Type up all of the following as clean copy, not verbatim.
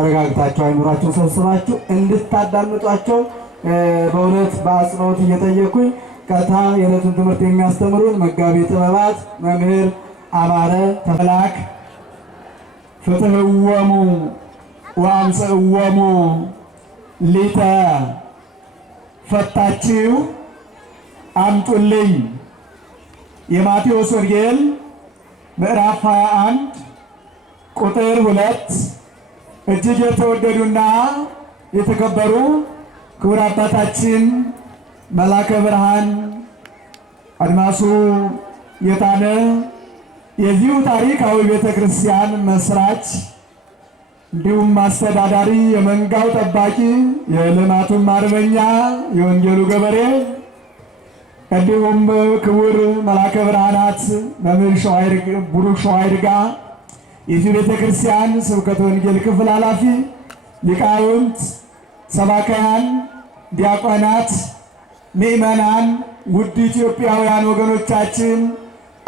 ተረጋግታችሁ አይምሯችሁን ሰብስባችሁ እንድታዳምጧቸው በእውነት በአጽንኦት እየጠየኩኝ ቀጥታ የዕለቱን ትምህርት የሚያስተምሩን መጋቤ ጥበባት መምህር አማረ ተመላክ ፍትሕዎሙ ወአምጽእዎሙ ሊተ ፈታችሁ አምጡልኝ የማቴዎስ ወንጌል ምዕራፍ 21 ቁጥር 2 እጅግ የተወደዱና የተከበሩ ክቡር አባታችን መላከ ብርሃን አድማሱ የታነ የዚሁ ታሪካዊ ቤተክርስቲያን መስራች እንዲሁም አስተዳዳሪ የመንጋው ጠባቂ የልማቱም አርበኛ የወንጌሉ ገበሬ እንዲሁም ክቡር መላከ ብርሃናት መምህር ቡሩክ ሸዋይርጋ የዚህ ቤተክርስቲያን ስብከተ ወንጌል ክፍል ኃላፊ ሊቃውንት ሰባክያን ዲያቆናት ምእመናን ውድ ኢትዮጵያውያን ወገኖቻችን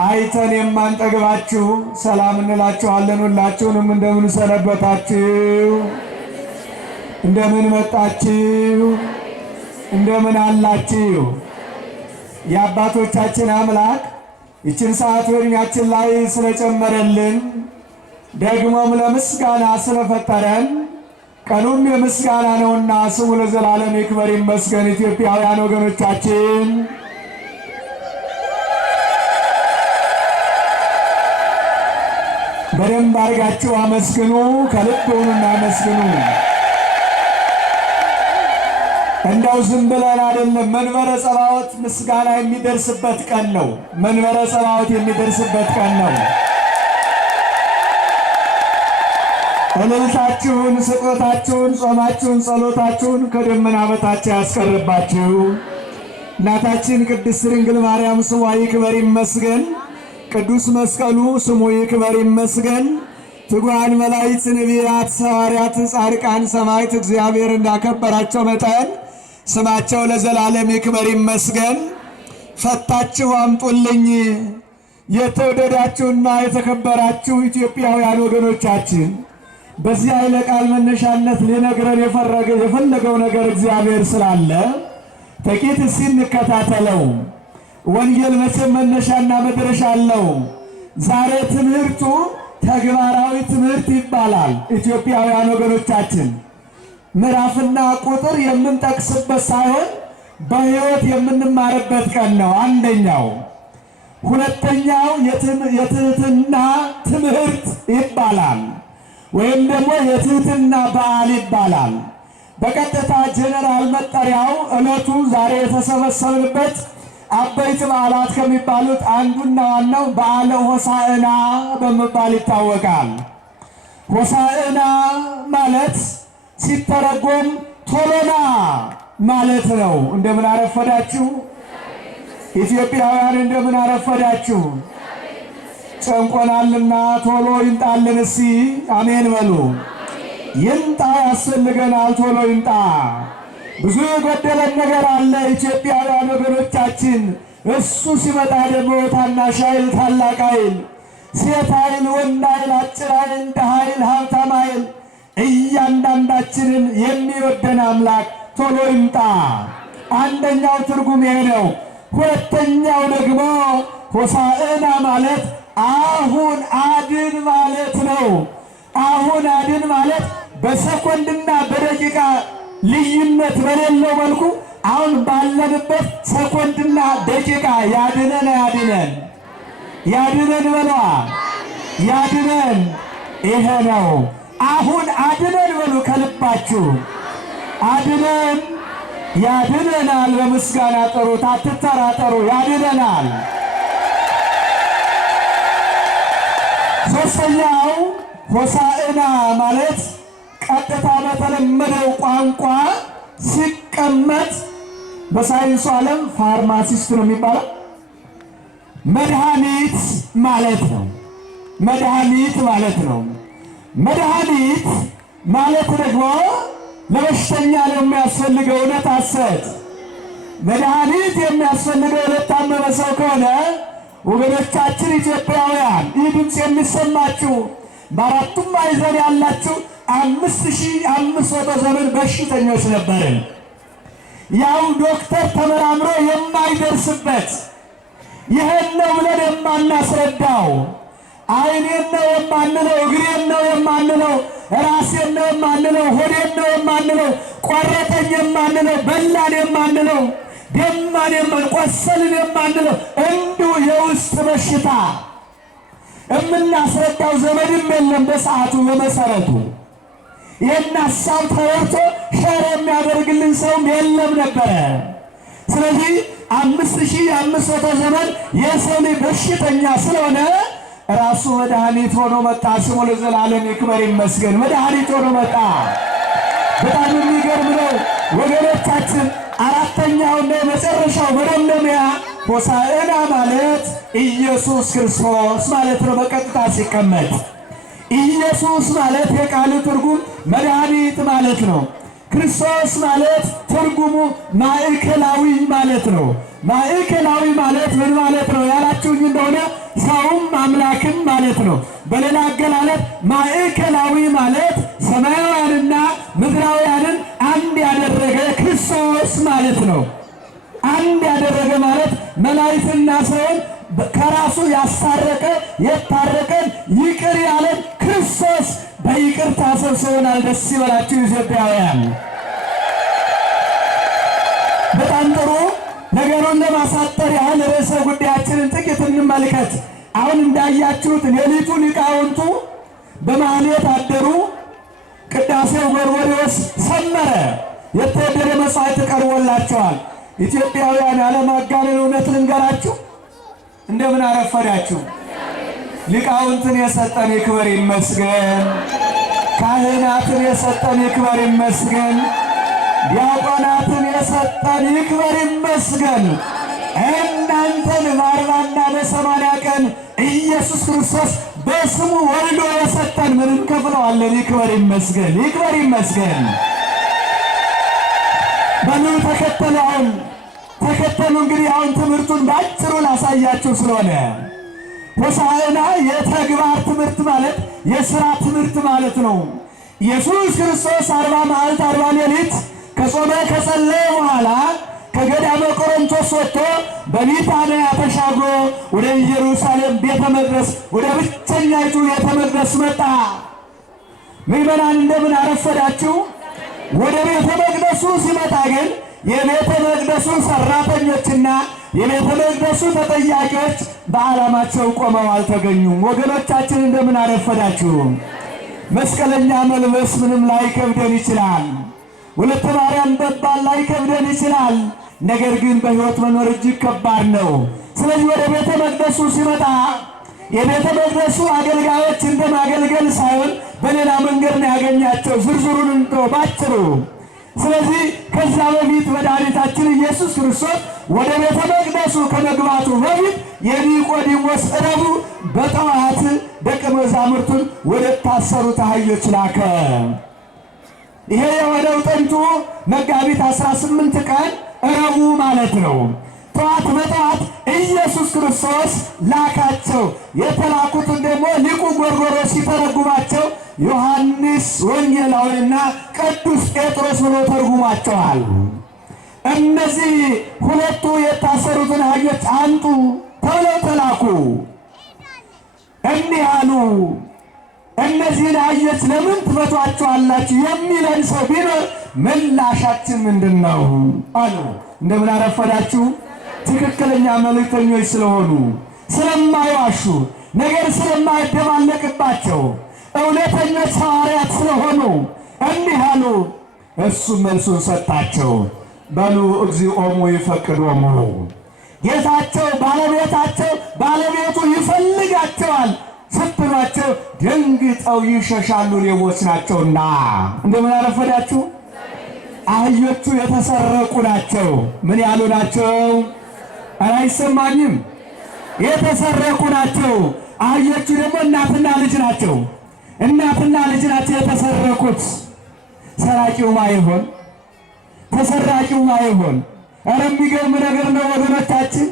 አይተን የማንጠግባችሁ ሰላም እንላችኋለን። ሁላችሁንም እንደምን ሰነበታችሁ? እንደምን መጣችሁ? እንደምን አላችሁ? የአባቶቻችን አምላክ ይችን ሰዓት በእድሜያችን ላይ ስለጨመረልን ደግሞም ለምስጋና ስለፈጠረን ቀኑም የምስጋና ነውና ስሙ ለዘላለም ይክበር ይመስገን። ኢትዮጵያውያን ወገኖቻችን በደንብ አድርጋችሁ አመስግኑ። ከልብ ሆኑና አመስግኑ። እንደው ዝም ብለን አይደለም። መንበረ ጸባዖት ምስጋና የሚደርስበት ቀን ነው። መንበረ ጸባዖት የሚደርስበት ቀን ነው። እልልታችሁን፣ ስቅለታችሁን፣ ጾማችሁን፣ ጸሎታችሁን ከደመና በታች ያስቀርባችሁ። እናታችን ቅድስት ድንግል ማርያም ስሟ ይክበር ይመስገን። ቅዱስ መስቀሉ ስሙ ይክበር ይመስገን። ትጉሃን መላእክት፣ ነቢያት፣ ሐዋርያት፣ ጻድቃን፣ ሰማዕታት እግዚአብሔር እንዳከበራቸው መጠን ስማቸው ለዘላለም ይክበር ይመስገን። ፈታችሁ አምጡልኝ። የተወደዳችሁና የተከበራችሁ ኢትዮጵያውያን ወገኖቻችን በዚህ ኃይለ ቃል መነሻነት ሊነግረን የፈለገው ነገር እግዚአብሔር ስላለ ጥቂት እስኪ እንከታተለው። ወንጌል መቼም መነሻና መድረሻ አለው። ዛሬ ትምህርቱ ተግባራዊ ትምህርት ይባላል። ኢትዮጵያውያን ወገኖቻችን ምዕራፍና ቁጥር የምንጠቅስበት ሳይሆን በሕይወት የምንማርበት ቀን ነው አንደኛው። ሁለተኛው የትህትና ትምህርት ይባላል ወይም ደግሞ የትህትና በዓል ይባላል። በቀጥታ ጀነራል መጠሪያው ዕለቱ ዛሬ የተሰበሰብንበት አበይት በዓላት ከሚባሉት አንዱና ዋናው በዓለ ሆሳዕና በመባል ይታወቃል። ሆሳዕና ማለት ሲተረጎም ቶሎና ማለት ነው። እንደምን አረፈዳችሁ ኢትዮጵያውያን፣ እንደምን አረፈዳችሁ። ጨንቆናልና ቶሎ ይምጣልን። እስቲ አሜን በሉ። ይምጣ፣ ያስፈልገናል፣ ቶሎ ይምጣ። ብዙ የጎደለን ነገር አለ ኢትዮጵያውያን ወገኖቻችን። እሱ ሲመጣ ደግሞ ታናሽ ኃይል፣ ታላቅ ኃይል፣ ሴት ኃይል፣ ወንድ ኃይል፣ አጭር ኃይል፣ ድሃ ኃይል፣ ሀብታም ኃይል እያንዳንዳችንን የሚወደን አምላክ ቶሎ ይምጣ። አንደኛው ትርጉም ይሄ ነው። ሁለተኛው ደግሞ ሆሳዕና ማለት አሁን አድን ማለት ነው። አሁን አድን ማለት በሰኮንድና በደቂቃ ልዩነት በሌለው መልኩ አሁን ባለንበት ሰኮንድና ደቂቃ ያድነን፣ ያድነን፣ ያድነን በሏ፣ ያድነን። ይሄ ነው አሁን አድነን በሉ ከልባችሁ። አድነን፣ ያድነናል። በምስጋና ጥሩት፣ አትጠራጠሩ፣ ያድነናል። ሶስተኛው ሆሳዕና ማለት ቀጥታ በተለመደው ቋንቋ ሲቀመጥ በሳይንሱ ዓለም ፋርማሲስት ነው የሚባለው መድኃኒት ማለት ነው። መድኃኒት ማለት ነው። መድኃኒት ማለት ደግሞ ለበሽተኛ የሚያስፈልገው እውነት ሐሰት መድኃኒት የሚያስፈልገው ለታመመ ሰው ከሆነ ወገኖቻችን ኢትዮጵያውያን ይህ ድምፅ የሚሰማችሁ በአራቱም ማዕዘን ያላችሁ 5500 ዘመን በሽተኞች ነበርን። ያው ዶክተር ተመራምሮ የማይደርስበት ይሄን ነው ብለን የማናስረዳው ዓይኔን ነው የማንለው፣ እግሬን ነው የማንለው፣ ራሴን ነው የማንለው፣ ሆዴን ነው የማንለው፣ ቆረጠኝ የማንለው፣ በላን የማንለው፣ ደማን ቆሰልን የማንለው እንዲሁ የውስጥ በሽታ የምናስረዳው ዘመድም የለም በሰዓቱ በመሰረቱ። ይህን ሀሳብ ተወርቶ ሸር የሚያደርግልን ሰውም የለም ነበረ። ስለዚህ 5500 ዘመን የሰው ልጅ በሽተኛ ስለሆነ ራሱ መድኃኒት ሆኖ መጣ። ስሙ ለዘላለም ይክበር ይመስገን። መድኃኒት ሆኖ መጣ። በጣም የሚገርም ነው ወገኖቻችን። አራተኛውና የመጨረሻው መደምደሚያ ሆሳዕና ማለት ኢየሱስ ክርስቶስ ማለት ነው። በቀጥታ ሲቀመጥ ኢየሱስ ማለት የቃሉ ትርጉም መድኃኒት ማለት ነው። ክርስቶስ ማለት ትርጉሙ ማዕከላዊ ማለት ነው። ማዕከላዊ ማለት ምን ማለት ነው ያላችሁኝ እንደሆነ ሰውም አምላክም ማለት ነው። በሌላ አገላለጥ ማዕከላዊ ማለት ሰማያውያንና ምድራውያንን አንድ ያደረገ ክርስቶስ ማለት ነው። አንድ ያደረገ ማለት መላእክትና ሰውን ከራሱ ያስታረቀ የታረቀን ይቅር ያለን ክርስቶስ በይቅርታ ሰብስቦናል። ደስ ይበላችሁ ኢትዮጵያውያን። በጣም ጥሩ። ነገሩን ለማሳጠር ያህል ርዕሰ ጉዳያችንን ጥቂት እንመልከት። አሁን እንዳያችሁት ሌሊቱ ሊቃውንቱ በማህሌት አደሩ። ቅዳሴው ጎርጎርዮስ ሰመረ። የተወደደ መሥዋዕት ቀርቦላቸዋል። ኢትዮጵያውያን ያለማጋነን እውነት ልንገራችሁ፣ እንደምን አረፈዳችሁ። ሊቃውንትን የሰጠን ይክበር ይመስገን። ካህናትን የሰጠን ይክበር ይመስገን። ዲያቆናትን የሰጠን ይክበር ይመስገን። እናንተን በ40ና በ80 ቀን ኢየሱስ ክርስቶስ በስሙ ወልዶ የሰጠን ምን እንከፍለዋለን? ይክበር ይመስገን፣ ይክበር ይመስገን። በሉ ተከተሉ። እንግዲህ አሁን ትምህርቱን ባጭሩ ላሳያችሁ ስለሆነ ሆሳዕና የተግባር ትምህርት ማለት የሥራ ትምህርት ማለት ነው። ኢየሱስ ክርስቶስ 40 መዓልት 40 ሌሊት ከጾመ ከጸለየ በኋላ ከገዳመ ቆሮንቶስ ወጥቶ በቢታንያ ተሻግሮ ወደ ኢየሩሳሌም ቤተ መቅደስ ወደ ብቸኛይቱ ቤተ መቅደስ መጣ። ምዕመናን እንደምን አረፈዳችሁ። ወደ ቤተ መቅደሱ ሲመጣ ግን የቤተ መቅደሱ ሰራተኞችና የቤተ መቅደሱ ተጠያቂዎች በዓላማቸው ቆመው አልተገኙም። ወገኖቻችን እንደምን አረፈዳችሁ። መስቀለኛ መልበስ ምንም ላይከብደን ይችላል። ወለተ ማርያም መባል ላይከብደን ይችላል። ነገር ግን በሕይወት መኖር እጅግ ከባድ ነው። ስለዚህ ወደ ቤተ መቅደሱ ሲመጣ የቤተ መቅደሱ አገልጋዮች እንደማገልገል ሳይሆን በሌላ መንገድ ነው ያገኛቸው። ዝርዝሩን እንተው ባጭሩ። ስለዚህ ከዛ በፊት መድኃኒታችን ኢየሱስ ክርስቶስ ወደ ቤተ መቅደሱ ከመግባቱ በፊት የኒቆዲሞስ ረቡዕ በጠዋት ደቀ መዛሙርቱን ወደ ታሰሩት አህዮች ላከ። ይሄ የሆነው ጥንቱ መጋቢት 18 ቀን ረቡዕ ማለት ነው። ጠዋት በጠዋት ኢየሱስ ክርስቶስ ላካቸው። የተላኩትን ደግሞ ሊቁ ጎርጎርዮስ ሲተረጉማቸው ዮሐንስ ወንጌላዊና ቅዱስ ጴጥሮስ ብሎ ተርጉሟቸዋል። እነዚህ ሁለቱ የታሰሩትን አህዮች አንጡ ተብለው ተላኩ። እንዲህ አሉ፣ እነዚህን አህዮች ለምን ትፈቷቸዋላችሁ የሚለን ሰው ቢኖር ምላሻችን ምንድን ነው አሉ። እንደምን አረፈዳችሁ። ትክክለኛ መልእክተኞች ስለሆኑ ስለማይዋሹ ነገር ስለማይደባለቅባቸው እውነተኞች ሐዋርያት ስለሆኑ እንዲህ አሉ። እሱ መልሱን ሰጣቸው። በሉ እግዚኦሙ ይፈቅዶሙ። ጌታቸው ባለቤቱ ይፈልጋቸዋል ስትሏቸው ደንግጠው ይሸሻሉ፣ ሌቦች ናቸውና። እንደምን አረፈዳችሁ። አህዮቹ የተሰረቁ ናቸው። ምን ያሉ ናቸው? ኧረ አይሰማኝም። የተሰረቁ ናቸው። አህዮቹ ደግሞ እናትና ልጅ ናቸው። እናትና ልጅ ናቸው የተሰረቁት። ሰራቂው ማይሆን ተሰራቂው ማይሆን። ኧረ የሚገርም ነገር ነው ወገኖቻችን።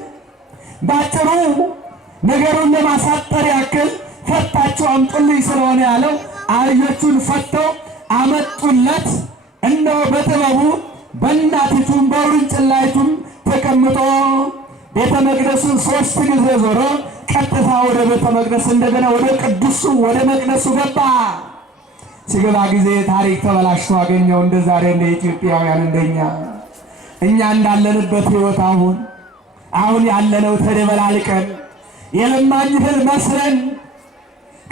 ባጭሩ ነገሩን ለማሳጠር ያክል ፈታችሁ አምጡልኝ ስለሆነ ያለው አህዮቹን ፈተው አመጡለት። እነሆ በጥበቡ በእናቲቱም በውርንጭላይቱም ተቀምጦ ቤተ መቅደሱን 3 ጊዜ ዞሮ ቀጥታ ወደ ቤተ መቅደስ እንደገና ወደ ቅዱሱ ወደ መቅደሱ ገባ። ሲገባ ጊዜ ታሪክ ተበላሽቶ አገኘው። እንደ ዛሬ እንደ ኢትዮጵያውያን እንደኛ እኛ እንዳለንበት ሕይወት አሁን ያለነው ተደበላልቀን የለማኝ እህል መስለን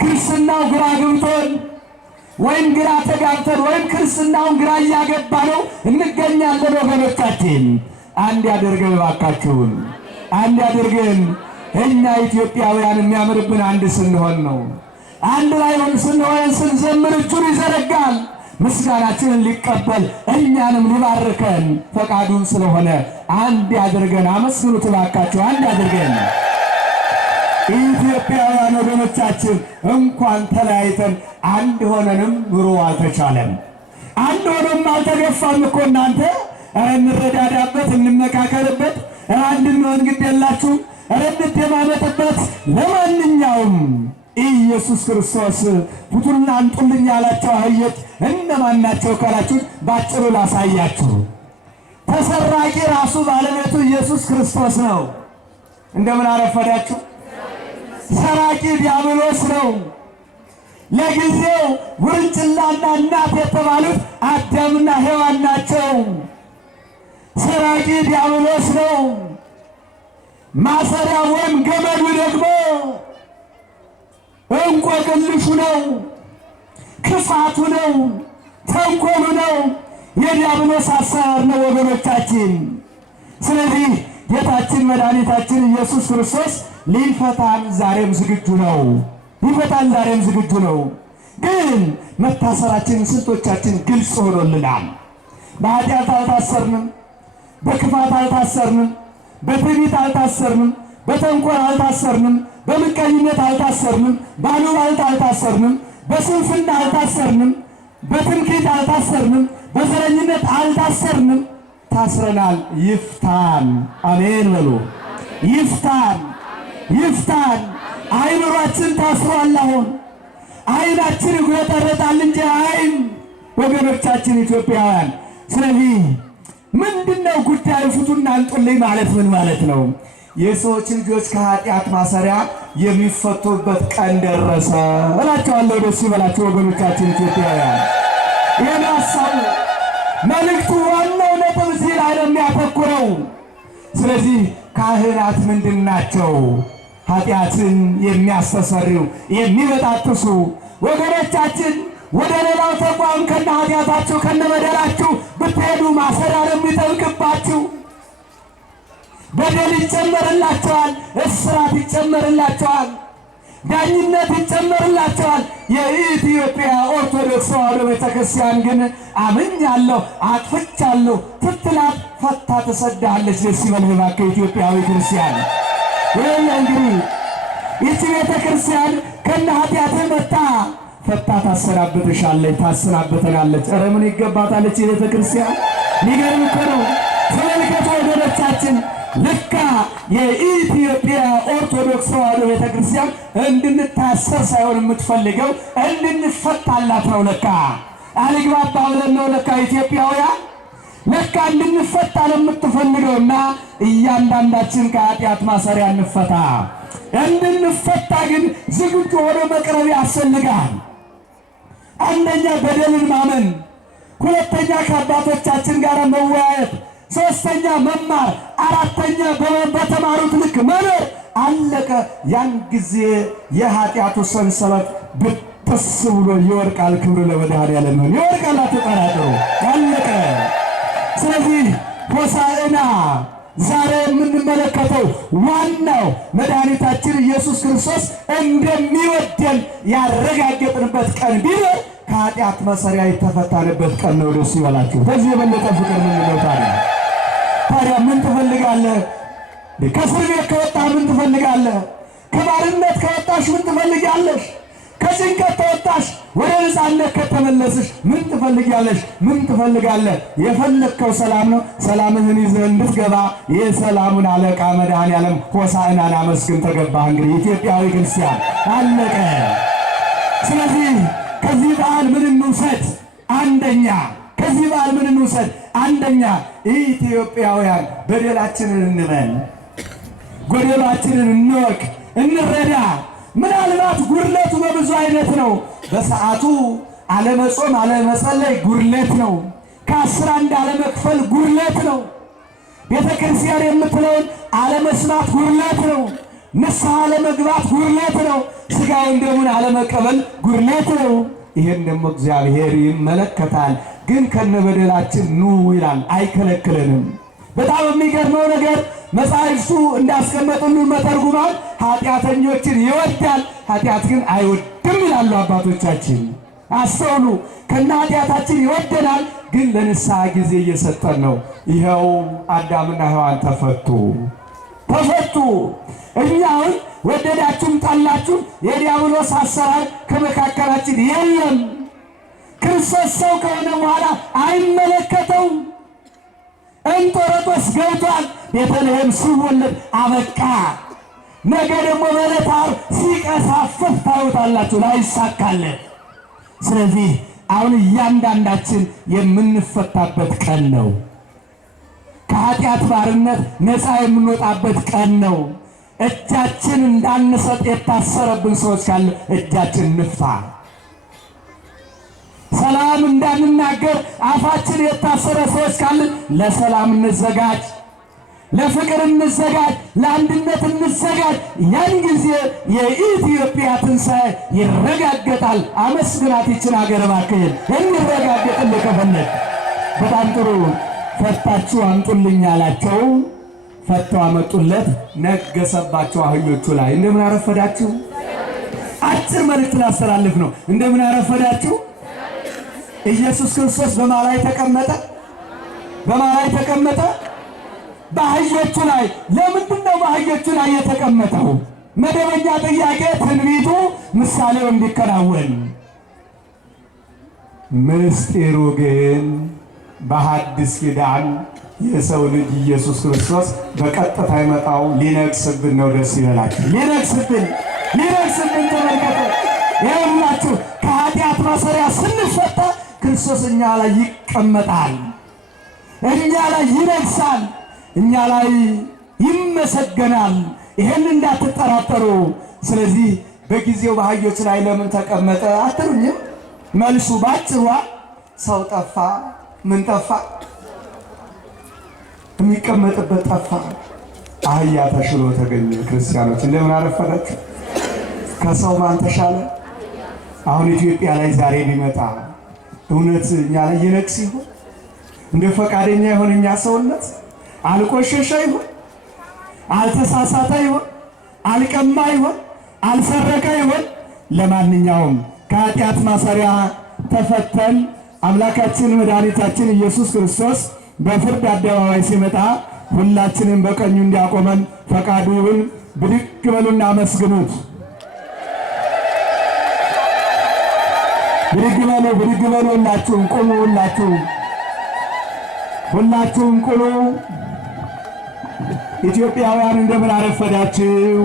ክርስትናው ግራ ገብቶን ወይም ግራ ተጋብተን ወይም ክርስትናውን ግራ እያገባ ነው እንገኛለን። ወገኖቻችን አንድ ያደርገን እባካችሁን፣ አንድ ያደርገን። እኛ ኢትዮጵያውያን የሚያምርብን አንድ ስንሆን ነው። አንድ ላይ ስንሆን ስንዘምር እጁን ይዘረጋል ምስጋናችንን ሊቀበል እኛንም ሊባርከን ፈቃዱን ስለሆነ አንድ ያደርገን። አመስግኑት እባካችሁ፣ አንድ ያደርገን። ኢትዮጵያውያን ወገኖቻችን እንኳን ተለያይተን አንድ ሆነንም ኑሮ አልተቻለም። አንድ ሆነም አልተገፋም እኮ እናንተ። እንረዳዳበት፣ እንመካከርበት፣ አንድ እንሆን ግድ የላችሁ፣ እንደማመጥበት። ለማንኛውም ኢየሱስ ክርስቶስ ፍቱንና አምጡልኝ ያላቸው አህዮች እነማን ናቸው ካላችሁ ባጭሩ ላሳያችሁ። ተሰራቂ ራሱ ባለቤቱ ኢየሱስ ክርስቶስ ነው። እንደምን አረፈዳችሁ። ሰራቂ ዲያብሎስ ነው። ለጊዜው ውርንጭላና እናት የተባሉት አዳምና ሔዋን ናቸው። ሰራቂ ዲያብሎስ ነው። ማሰሪያ ወይም ገመዱ ደግሞ እንቆቅልሹ ነው፣ ክፋቱ ነው፣ ተንኮሉ ነው፣ የዲያብሎስ አሰራር ነው ወገኖቻችን። ስለዚህ ጌታችን መድኃኒታችን ኢየሱስ ክርስቶስ ሊፈታን ዛሬም ዝግጁ ነው። ሊፈታን ዛሬም ዝግጁ ነው። ግን መታሰራችን ስንቶቻችን ግልጽ ሆኖልናል። በኃጢአት አልታሰርንም፣ በክፋት አልታሰርንም፣ በትዕቢት አልታሰርንም፣ በተንኮል አልታሰርንም፣ በምቀኝነት አልታሰርንም፣ ባሉባልታ አልታሰርንም፣ በስንፍና አልታሰርንም፣ በትምክህት አልታሰርንም፣ በዘረኝነት አልታሰርንም። ታስረናል። ይፍታን። አሜን በሉ። ይፍታን፣ ይፍታን። አይምሯችን ታስሯል። አሁን አይናችን ይጉረጠረጣል እንጂ አይን ወገኖቻችን ኢትዮጵያውያን። ስለዚህ ምንድነው ጉዳዩ? ፍቱንና አምጡልኝ ማለት ምን ማለት ነው? የሰዎች ልጆች ከኃጢአት ማሰሪያ የሚፈቱበት ቀን ደረሰ እላቸዋለሁ። ደስ ይበላቸው ወገኖቻችን ኢትዮጵያውያን። ይህን ሀሳቡ መልእክቱ ዋናው ነጥብ እዚህ ላይ ነው የሚያተኩረው። ስለዚህ ካህናት ምንድን ናቸው? ኃጢአትን የሚያስተሰርዩ የሚበጣጥሱ ወገኖቻችን። ወደ ሌላው ተቋም ከነ ኃጢአታችሁ ከነ በደላችሁ ብትሄዱ ማሰሪያ ነው የሚጠብቅባችሁ። በደል ይጨመርላቸዋል፣ እስራት ይጨመርላቸዋል፣ ዳኝነት ይጨመርላቸዋል። የኢትዮጵያ ኦርቶዶክስ ተዋሕዶ ቤተክርስቲያን ግን አምኛለሁ አጥፍቻለሁ ትትላት ፈታ ትሰዳለች። ደስ ይበልህ እባክህ ኢትዮጵያዊ ክርስቲያን። ይህ እንግዲህ ይህች ቤተክርስቲያን ከነ ኃጢአትህ መታ ፈታ ታሰናብትሻለች፣ ታሰናብተናለች። ኧረ ምን ይገባታለች የቤተክርስቲያን። ሊገርም እኮ ነው። ተመልከቱ ወገኖቻችን፣ ልካ የኢትዮጵያ ኦርቶዶክስ ተዋሕዶ ቤተክርስቲያን እንድንታሰር ሳይሆን የምትፈልገው እንድንፈታላት ነው። ለካ አልግባባ ብለን ነው ለካ ኢትዮጵያውያን፣ ለካ እንድንፈታ ነው የምትፈልገውና እያንዳንዳችን ከኃጢአት ማሰሪያ እንፈታ። እንድንፈታ ግን ዝግጁ ሆኖ መቅረብ ያስፈልጋል። አንደኛ በደልን ማመን፣ ሁለተኛ ከአባቶቻችን ጋር መወያየት፣ ሶስተኛ መማር፣ አራተኛ በተማሩት ልክ መኖር። አለቀ። ያን ጊዜ የኃጢአቱ ሰንሰለት ብጥስ ብሎ ይወርቃል። ክብር ለመድኃኔዓለም ይሁን። ይወርቃል፣ አትጠራጠሩ። አለቀ። ስለዚህ ሆሳዕና ዛሬ የምንመለከተው ዋናው መድኃኒታችን ኢየሱስ ክርስቶስ እንደሚወደን ያረጋገጥንበት ቀን ቢኖር ከኃጢአት ማሰሪያ የተፈታንበት ቀን ነው። ደስ ይበላችሁ። ከዚህ የበለጠ ፍቅር ምን ነው ታዲያ? ታዲያ ምን ትፈልጋለህ? ከእስር ቤት ከወጣህ ምን ትፈልጋለህ? ከባርነት ከወጣሽ ምን ትፈልጋለሽ? ከጭንቀት ተወጣሽ ወደ ነፃነት ከተመለስሽ ምን ትፈልጊያለሽ? ምን ትፈልጋለህ? የፈለግከው ሰላም ነው። ሰላምህን ይዘህ እንድትገባ የሰላሙን አለቃ መድኃኔዓለም ሆሳዕናን አመስግን ተገባህ። እንግዲህ ኢትዮጵያዊ ክርስቲያን አለቀ። ስለዚህ ከዚህ በዓል ምን እንውሰድ? አንደኛ ከዚህ በዓል ምን እንውሰድ? አንደኛ ኢትዮጵያውያን በደላችንን እንመን፣ ጎደላችንን እንወቅ፣ እንረዳ። ምናልባት ጉድለቱ በብዙ አይነት ነው። በሰዓቱ አለመጾም አለመጸለይ ጉድለት ነው። ከ10 አንድ አለመክፈል ጉድለት ነው። ቤተ ክርስቲያን የምትለውን አለመስማት ጉድለት ነው። ንስሐ አለመግባት ጉድለት ነው። ሥጋውን ደሙን አለመቀበል ጉድለት ነው። ይሄን ደግሞ እግዚአብሔር ይመለከታል። ግን ከነበደላችን ኑ ይላል፣ አይከለክለንም። በጣም የሚገርመው ነገር መጻሕፍቱ እንዳስቀመጡልን መተርጉማን ኃጢአተኞችን ይወዳል፣ ኃጢአት ግን አይወድም ይላሉ አባቶቻችን። አስተውሉ። ከነ ኃጢአታችን ይወደናል፣ ግን ለንስሐ ጊዜ እየሰጠን ነው። ይኸው አዳምና ሔዋን ተፈቱ። እኛውን ወደዳችሁም ጠላችሁም የዲያብሎስ አሰራር ከመካከላችን የለም። ክርስቶስ ሰው ከሆነ በኋላ አይመለከተውም። እንጦሮጦስ ገብቷል። ቤተልሔም ሲወለድ አበቃ። ነገ ደግሞ በዕለተ ዓርብ ሲቀሳፍፍ ታዩታላችሁ፣ ላይሳካለት። ስለዚህ አሁን እያንዳንዳችን የምንፈታበት ቀን ነው። ከኃጢአት ባርነት ነፃ የምንወጣበት ቀን ነው። እጃችን እንዳንሰጥ የታሰረብን ሰዎች ካለ እጃችን እንፍታ። ሰላም እንዳንናገር አፋችን የታሰረ ሰዎች ካለ ለሰላም እንዘጋጅ፣ ለፍቅር እንዘጋጅ፣ ለአንድነት እንዘጋጅ። ያን ጊዜ የኢትዮጵያ ትንሣኤ ይረጋገጣል። አመስግናት ይችን ሀገር እባክህ እንረጋገጥልህ ከፈለግ። በጣም ጥሩ። ፈታችሁ አምጡልኝ አላቸው። ፈተው አመጡለት። ነገሰባቸው አህዮቹ ላይ። እንደምን አረፈዳችሁ? አጭር መልእክት ላስተላልፍ ነው። እንደምን አረፈዳችሁ? ኢየሱስ ክርስቶስ በማን ላይ ተቀመጠ? በማን ላይ ተቀመጠ? በአህዮቹ ላይ። ለምንድን ነው በአህዮቹ ላይ የተቀመጠው? መደበኛ ጥያቄ፣ ትንቢቱ ምሳሌው እንዲከናወን። ምስጢሩ ግን በሐዲስ ኪዳን የሰው ልጅ ኢየሱስ ክርስቶስ በቀጥታ ይመጣው ሊነግስብን ነው። ደስ ይበላችሁ። ሊነግስብን ተመልከቱ። ይኸውላችሁ ከኃጢአት ማሰሪያ ስንፈታ ክርስቶስ እኛ ላይ ይቀመጣል፣ እኛ ላይ ይነግሳል፣ እኛ ላይ ይመሰገናል። ይሄን እንዳትጠራጠሩ። ስለዚህ በጊዜው በአህዮች ላይ ለምን ተቀመጠ አትሉኝም? መልሱ ባጭሯ ሰው ጠፋ። ምን ጠፋ? የሚቀመጥበት ጠፋ። አህያ ተሽሎ ተገኘ። ክርስቲያኖች እንደምን አረፈዳችሁ? ከሰው ማን ተሻለ? አሁን ኢትዮጵያ ላይ ዛሬ ሊመጣ እውነት እኛ ላይ ይነግስ ይሆን? እንደ ፈቃደኛ ይሆን? እኛ ሰውነት አልቆሸሸ ይሆን? አልተሳሳተ ይሆን? አልቀማ ይሆን? አልሰረቀ ይሆን? ለማንኛውም ከኃጢአት ማሰሪያ ተፈተን አምላካችን መድኃኒታችን ኢየሱስ ክርስቶስ በፍርድ አደባባይ ሲመጣ ሁላችንም በቀኙ እንዲያቆመን ፈቃዱ ይሁን። ብድግ በሉና አመስግኑት። ብድግ በሉ። ሁላችሁም ቁሙ። ሁላችሁም ቁሙ። ኢትዮጵያውያን እንደምን አረፈዳችሁ?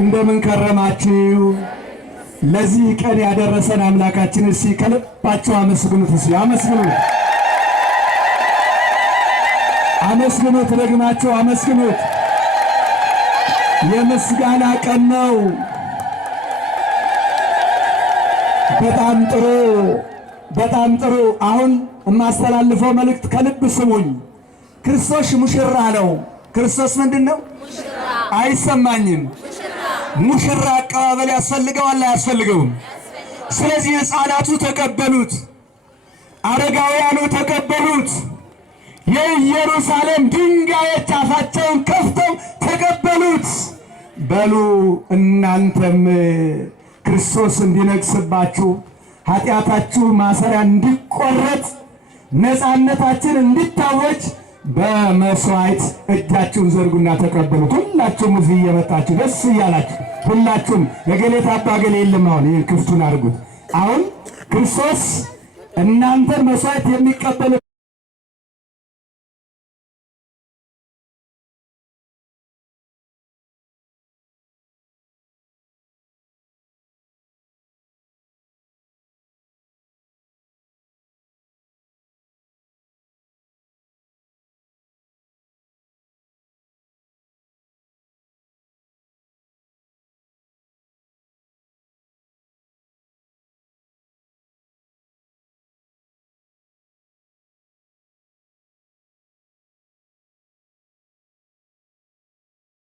እንደምን ከረማችሁ? ለዚህ ቀን ያደረሰን አምላካችን እስኪ ከልባችሁ አመስግኑት። አመስግኑት። ደግማችሁ አመስግኑት። የምስጋና ቀን ነው። በጣም ጥሩ። አሁን የማስተላልፈው መልእክት ከልብ ስሙኝ። ክርስቶስ ሙሽራ ነው። ክርስቶስ ምንድን ነው? አይሰማኝም። ሙሽራ አቀባበል ያስፈልገዋል አያስፈልገውም? ስለዚህ ሕፃናቱ ተቀበሉት፣ አረጋውያኑ ተቀበሉት። የኢየሩሳሌም ድንጋዮች አፋቸውን ከፍተው ተቀበሉት። በሉ እናንተም ክርስቶስ እንዲነግስባችሁ፣ ኃጢአታችሁ ማሰሪያ እንዲቆረጥ፣ ነፃነታችን እንዲታወጅ በመስዋዕት እጃችሁን ዘርጉና ተቀበሉት። ሁላችሁም እዚህ እየመጣችሁ ደስ እያላችሁ ሁላችሁም የገሌት አባ ገሌ የለም። አሁን ይህን ክፍቱን አድርጉት። አሁን ክርስቶስ እናንተን መስዋዕት የሚቀበል